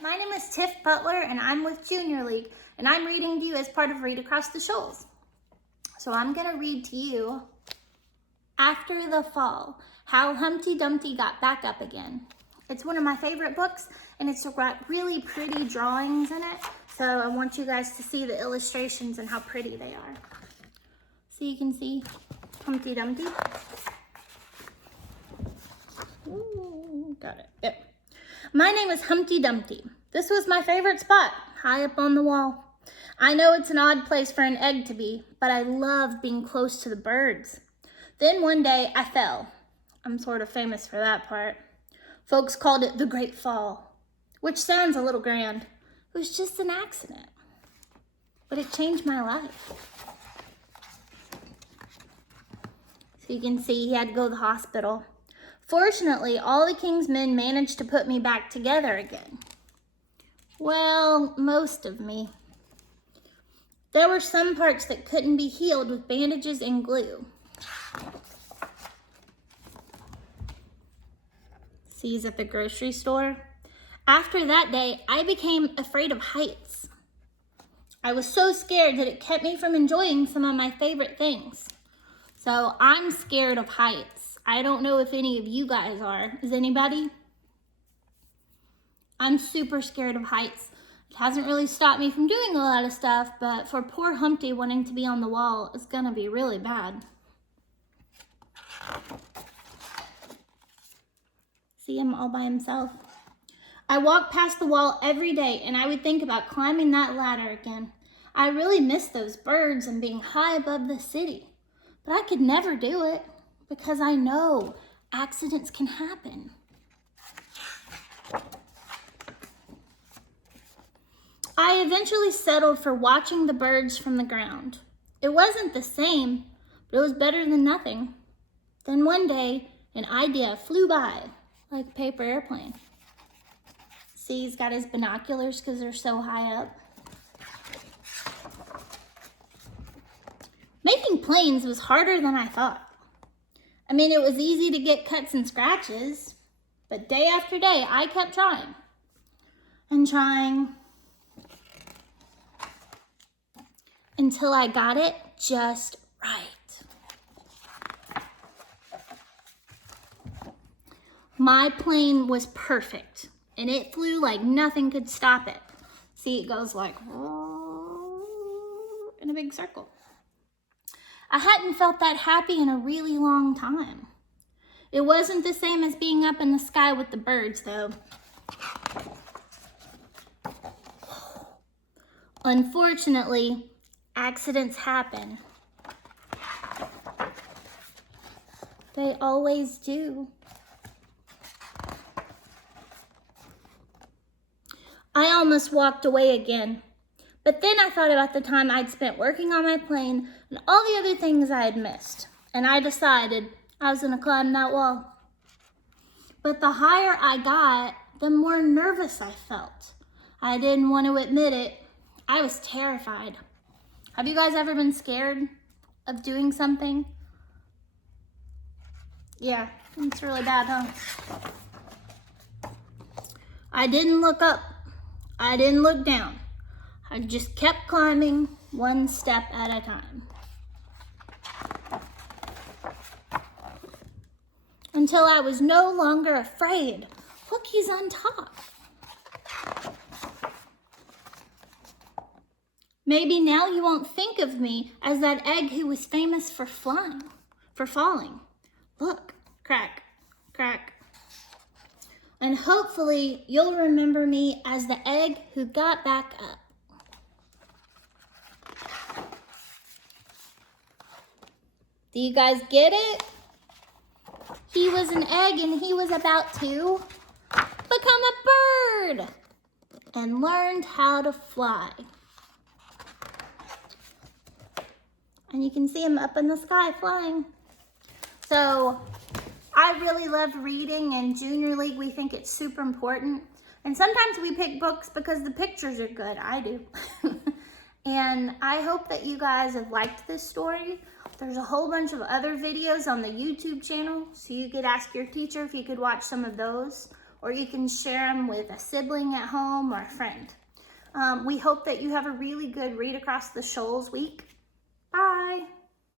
My name is Tiff Butler and I'm with Junior League and I'm reading to you as part of Read Across the Shoals. So I'm going to read to you After the Fall, How Humpty Dumpty Got Back Up Again. It's one of my favorite books and it's got really pretty drawings in it. So I want you guys to see the illustrations and how pretty they are. So you can see Humpty Dumpty. Ooh, got it. There. My name is Humpty Dumpty. This was my favorite spot, high up on the wall. I know it's an odd place for an egg to be, but I love being close to the birds. Then one day I fell. I'm sort of famous for that part. Folks called it the Great Fall, which sounds a little grand. It was just an accident, but it changed my life. So you can see he had to go to the hospital. Fortunately, all the king's men managed to put me back together again. Well, most of me. There were some parts that couldn't be healed with bandages and glue. See, he's at the grocery store. After that day, I became afraid of heights. I was so scared that it kept me from enjoying some of my favorite things. So I'm scared of heights. I don't know if any of you guys are. Is anybody? I'm super scared of heights. It hasn't really stopped me from doing a lot of stuff, but for poor Humpty wanting to be on the wall, it's gonna be really bad. See him all by himself. I walked past the wall every day and I would think about climbing that ladder again. I really miss those birds and being high above the city, but I could never do it. Because I know accidents can happen. I eventually settled for watching the birds from the ground. It wasn't the same, but it was better than nothing. Then one day, an idea flew by like a paper airplane. See, he's got his binoculars because they're so high up. Making planes was harder than I thought. I mean, it was easy to get cuts and scratches, but day after day, I kept trying and trying until I got it just right. My plane was perfect, and it flew like nothing could stop it. See, it goes like in a big circle. I hadn't felt that happy in a really long time. It wasn't the same as being up in the sky with the birds, though. Unfortunately, accidents happen. They always do. I almost walked away again. But then I thought about the time I'd spent working on my plane and all the other things I had missed. And I decided I was gonna climb that wall. But the higher I got, the more nervous I felt. I didn't want to admit it. I was terrified. Have you guys ever been scared of doing something? Yeah, it's really bad, huh? I didn't look up. I didn't look down. I just kept climbing one step at a time. Until I was no longer afraid. Look, he's on top. Maybe now you won't think of me as that egg who was famous for falling. Look, crack, crack. And hopefully you'll remember me as the egg who got back up. Do you guys get it? He was an egg and he was about to become a bird and learned how to fly. And you can see him up in the sky flying. So I really love reading, and Junior League, we think it's super important. And sometimes we pick books because the pictures are good. I do. And I hope that you guys have liked this story. There's a whole bunch of other videos on the YouTube channel, so you could ask your teacher if you could watch some of those. or you can share them with a sibling at home or a friend. We hope that you have a really good Read Across the Shoals week. Bye.